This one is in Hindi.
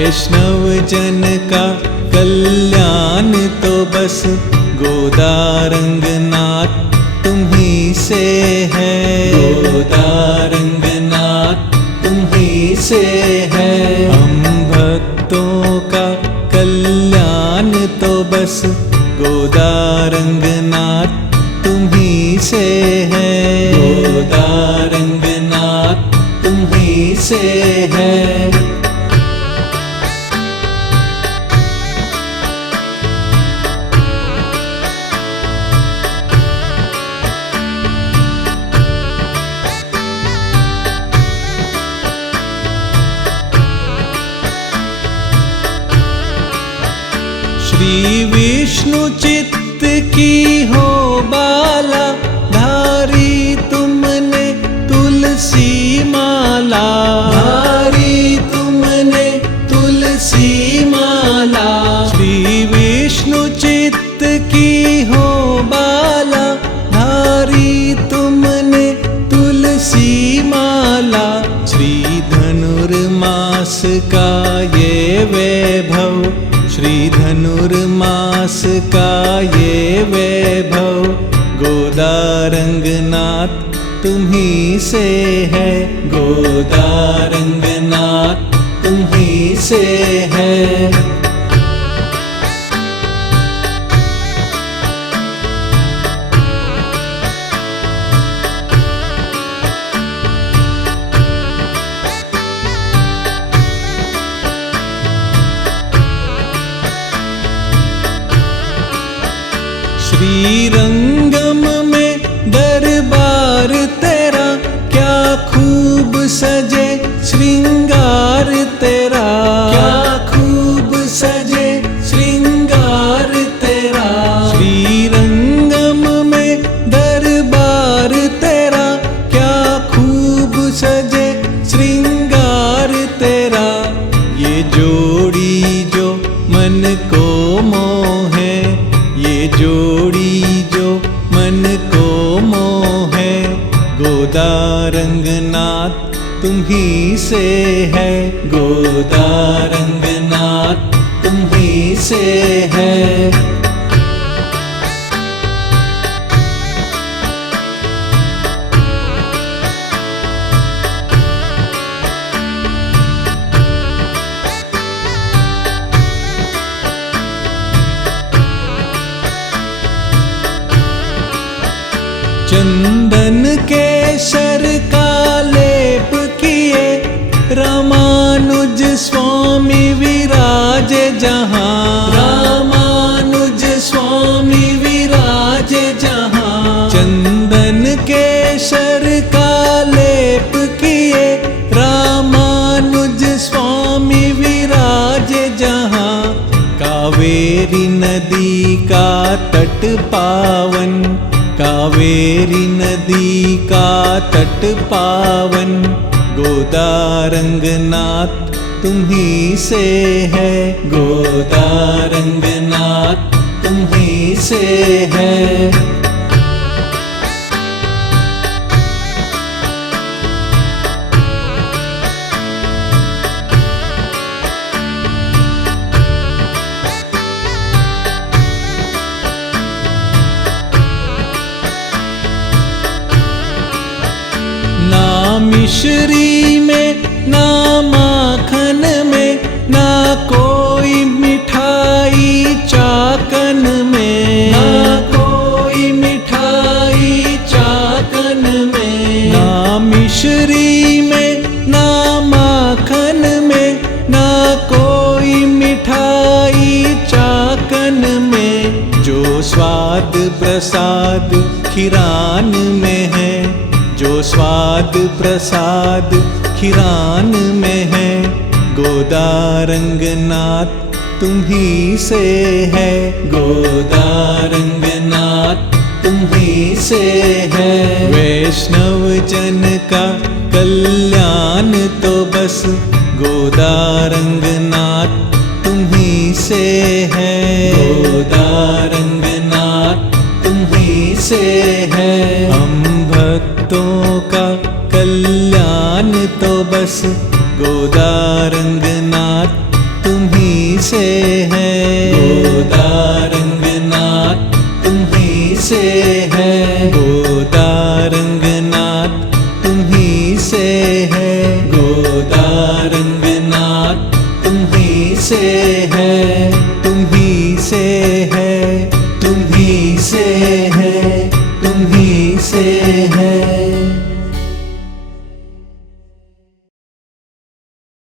वैष्णव जन का कल्याण तो बस गोदारंगनाथ तुम्ही से है। गोदारंगनाथ तुम्ही से है। हम भक्तों का कल्याण तो बस गोदारंगनाथ तुम्ही से है। गोदारंगनाथ तुम्ही से है। श्री विष्णु चित्त की हो बाला, धारी तुमने तुलसी माला। धारी तुमने तुलसी माला। श्री विष्णु चित्त की हो बाला, धारी तुमने तुलसी माला। श्री धनुर्मास का ये वैभव, श्री धनुर्मास का ये वैभव, गोदारंगनाथ तुम्ही से है। गोदारंगनाथ तुम्ही से है। श्रीरंगम में दरबार तेरा, क्या खूब सजे श्रृंगार तेरा। क्या खूब सजे श्रृंगार तेरा। श्रीरंगम में दरबार तेरा, क्या खूब सजे श्रृंगार तेरा। ये जोड़ी जो मन को मोहे, ये जोड़ी जो मन को मोहे, गोदारंगनाथ तुम्ही से है। गोदारंगनाथ तुम्ही से है। चंदन केसर का लेप किए, रामानुज स्वामी विराजे जहाँ। रामानुज स्वामी विराजे जहाँ। चंदन केसर का लेप किए, रामानुज स्वामी विराजे जहाँ। कावेरी नदी का तट पावन, कावेरी नदी का तट पावन, गोदारंगनाथ तुम्ही से है। गोदारंगनाथ तुम्ही से है। ना मिश्री में ना माखन में, ना कोई मिठाई चाकन में। ना कोई मिठाई चाकन में। ना मिश्री में ना माखन में, ना कोई मिठाई चाकन में। जो स्वाद प्रसाद खीरान में है, जो स्वाद प्रसाद खीरान में है, गोदारंगनाथ तुम्ही से है। गोदारंगनाथ तुम्ही से है। वैष्णव जन का कल्याण तो बस गोदारंगनाथ तुम्ही से है। गोदारंगनाथ तुम्ही से है। हम भक्तों का कल्याण तो बस गोदारंगनाथ से है। गोदारंगनाथ तुम्ही से है। गोदारंगनाथ तुम्ही से है। गोदारंगनाथ तुम्ही से है। तुम्ही से